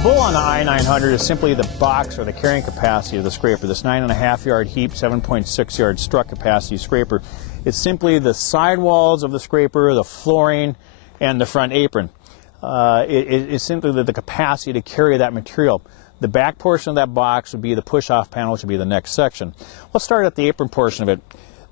The bull on the I-900 is simply the box or the carrying capacity of the scraper. This 9.5 yard heaped, 7.6 yard struck capacity scraper. It's simply the sidewalls of the scraper, the flooring, and the front apron. It's simply the capacity to carry that material. The back portion of that box would be the push-off panel, which would be the next section. Let's start at the apron portion of it.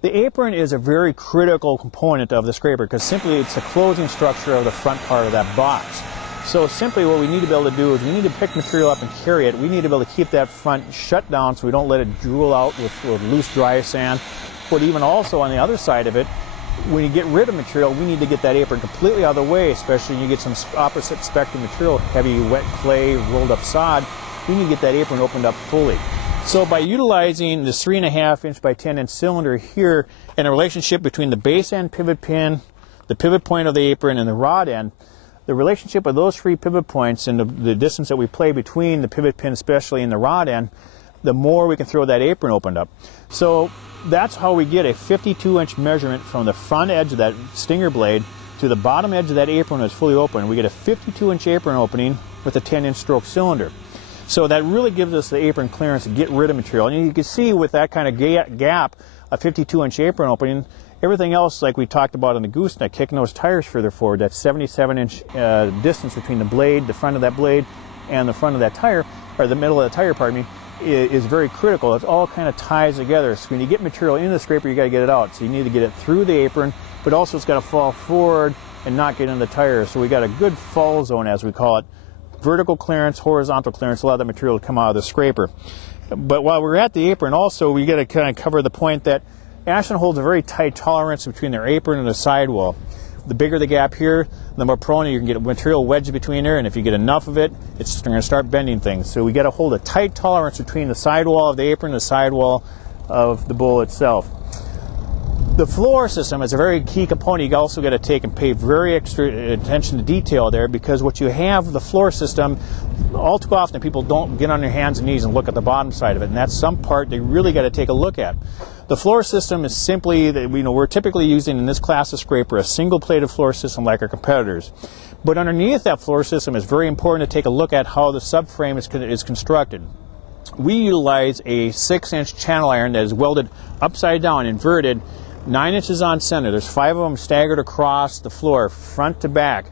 The apron is a very critical component of the scraper because simply it's the closing structure of the front part of that box. So simply what we need to be able to do is we need to pick material up and carry it. We need to be able to keep that front shut down so we don't let it drool out with loose dry sand. But even also on the other side of it, when you get rid of material, we need to get that apron completely out of the way, especially when you get some opposite spectrum material, heavy wet clay, rolled up sod. We need to get that apron opened up fully. So by utilizing this 3.5 inch by 10 inch cylinder here and a relationship between the base end pivot pin, the pivot point of the apron, and the rod end, the relationship of those three pivot points and the distance that we play between the pivot pin, especially in the rod end, the more we can throw that apron opened up. So that's how we get a 52-inch measurement from the front edge of that stinger blade to the bottom edge of that apron that's fully open. We get a 52-inch apron opening with a 10-inch stroke cylinder. So that really gives us the apron clearance to get rid of material. And you can see with that kind of gap, a 52-inch apron opening, everything else, like we talked about on the gooseneck, kicking those tires further forward, that 77-inch distance between the blade, the front of that blade, and the front of that tire, or the middle of the tire, pardon me, is very critical. It all kind of ties together. So when you get material in the scraper, you got to get it out. So you need to get it through the apron, but also it's got to fall forward and not get in the tire. So we got a good fall zone, as we call it. Vertical clearance, horizontal clearance, allow that material to come out of the scraper. But while we're at the apron, also we got to kind of cover the point that Ashland holds a very tight tolerance between their apron and the sidewall. The bigger the gap here, the more prone you can get material wedged between there, and if you get enough of it, it's going to start bending things. So we got to hold a tight tolerance between the sidewall of the apron and the sidewall of the bull itself. The floor system is a very key component. You also got to take and pay very extra attention to detail there, because what you have, the floor system, all too often people don't get on their hands and knees and look at the bottom side of it, and that's some part they really got to take a look at. The floor system is simply that we're typically using in this class of scraper a single-plated floor system like our competitors. But underneath that floor system, it's very important to take a look at how the subframe is constructed. We utilize a 6-inch channel iron that is welded upside down, inverted, 9 inches on center. There's 5 of them staggered across the floor, front to back.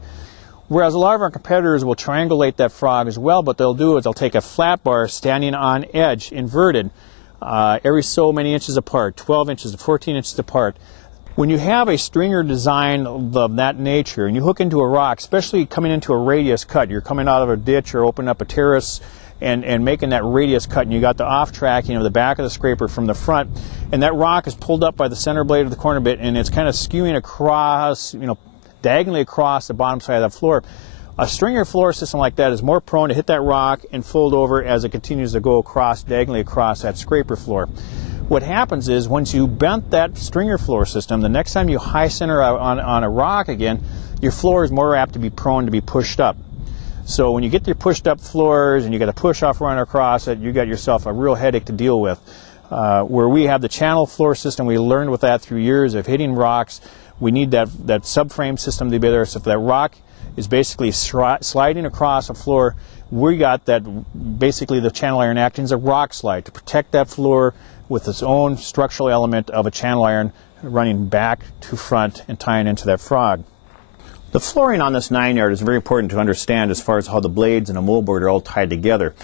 Whereas a lot of our competitors will triangulate that frog as well, but they'll do is they'll take a flat bar standing on edge, inverted, every so many inches apart, 12 inches to 14 inches apart. When you have a stringer design of that nature and you hook into a rock, especially coming into a radius cut, you're coming out of a ditch or opening up a terrace and making that radius cut, and you got the off tracking of the back of the scraper from the front, and that rock is pulled up by the center blade of the corner bit, and it's kind of skewing across, diagonally across the bottom side of the floor. A stringer floor system like that is more prone to hit that rock and fold over as it continues to go across, diagonally across that scraper floor. What happens is once you bent that stringer floor system, the next time you high center on a rock again, your floor is more apt to be prone to be pushed up. So when you get your pushed up floors and you got a push off run across it, you got yourself a real headache to deal with. Where we have the channel floor system, we learned with that through years of hitting rocks. We need that subframe system to be there. So if that rock is basically sliding across a floor, we got that basically the channel iron acting as a rock slide to protect that floor with its own structural element of a channel iron running back to front and tying into that frog. The flooring on this 9-yard is very important to understand as far as how the blades and the moldboard are all tied together.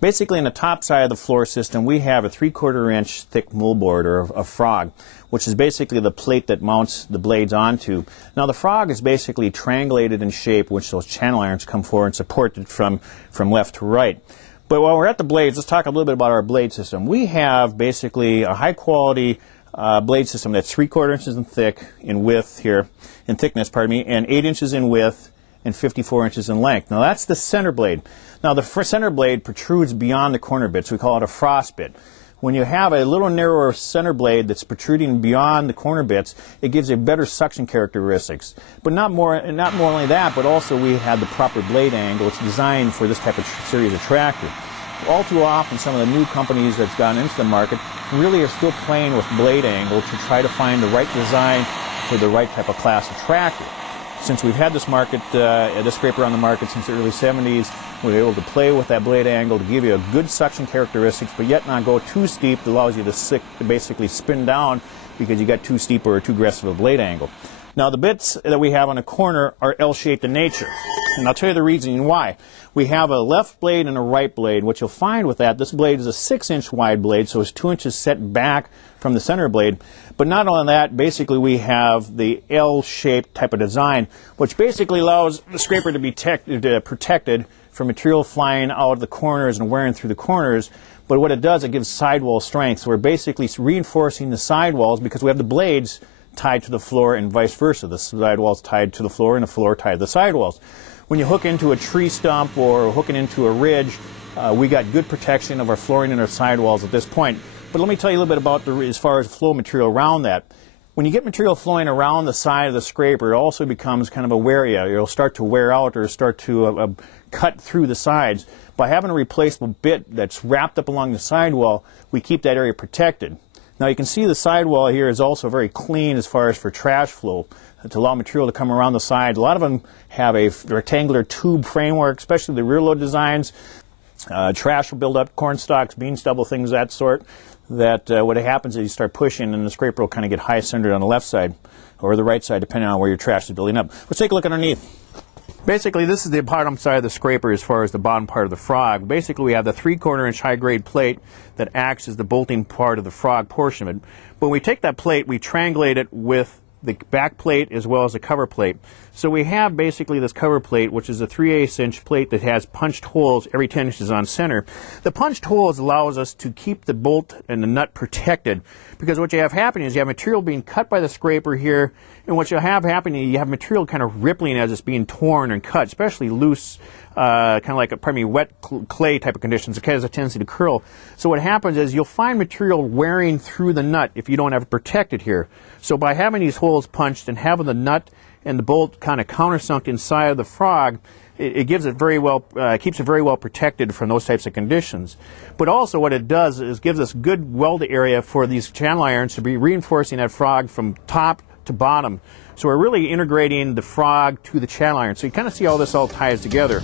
Basically, on the top side of the floor system, we have a 3/4 inch thick moldboard, or a frog, which is basically the plate that mounts the blades onto. Now, the frog is basically triangulated in shape, which those channel irons come forward and support it from left to right. But while we're at the blades, let's talk a little bit about our blade system. We have basically a high-quality blade system that's 3/4 inches in thickness, and 8 inches in width and 54 inches in length. Now that's the center blade. Now the center blade protrudes beyond the corner bit, so we call it a frost bit. When you have a little narrower center blade that's protruding beyond the corner bits, it gives a better suction characteristics. But not more only that, but also we have the proper blade angle. It's designed for this type of series of tractor. All too often, some of the new companies that's gotten into the market really are still playing with blade angle to try to find the right design for the right type of class of tractor. Since we've had this scraper on the market since the early 70s, We're able to play with that blade angle to give you a good suction characteristics, but yet not go too steep. That allows you to basically spin down because you got too steep or too aggressive a blade angle. Now the bits that we have on the corner are L-shaped in nature, and I'll tell you the reason why. We have a left blade and a right blade. What you'll find with that, this blade is a 6-inch wide blade, so it's 2 inches set back from the center blade. But not only that, basically we have the L-shaped type of design, which basically allows the scraper to be protected from material flying out of the corners and wearing through the corners. But what it does, it gives sidewall strength. So we're basically reinforcing the sidewalls because we have the blades tied to the floor and vice versa. The sidewalls tied to the floor and the floor tied to the sidewalls. When you hook into a tree stump or hooking into a ridge, we got good protection of our flooring and our sidewalls at this point. But let me tell you a little bit about as far as flow material around that. When you get material flowing around the side of the scraper, it also becomes kind of a wear area. It'll start to wear out or start to cut through the sides. By having a replaceable bit that's wrapped up along the sidewall, we keep that area protected. Now you can see the sidewall here is also very clean as far as for trash flow to allow material to come around the sides. A lot of them have a rectangular tube framework, especially the rear load designs. Trash will build up, corn stalks, bean stubble, things of that sort. That what happens is you start pushing and the scraper will kind of get high centered on the left side or the right side depending on where your trash is building up. Let's take a look underneath. Basically, this is the bottom side of the scraper as far as the bottom part of the frog. Basically, we have the 3/4 inch high-grade plate that acts as the bolting part of the frog portion of it. When we take that plate, we triangulate it with the back plate as well as the cover plate. So we have basically this cover plate, which is a 3/8 inch plate that has punched holes every 10 inches on center. The punched holes allows us to keep the bolt and the nut protected, because what you have happening is you have material being cut by the scraper here, and what you have happening is you have material kind of rippling as it's being torn and cut, especially loose, kind of like wet clay type of conditions. It has a tendency to curl. So what happens is you'll find material wearing through the nut if you don't have it protected here. So by having these holes punched and having the nut and the bolt kind of countersunk inside of the frog, it gives it very well, keeps it very well protected from those types of conditions. But also what it does is gives us good weld area for these channel irons to be reinforcing that frog from top to bottom. So we're really integrating the frog to the channel iron. So you kind of see how this all ties together.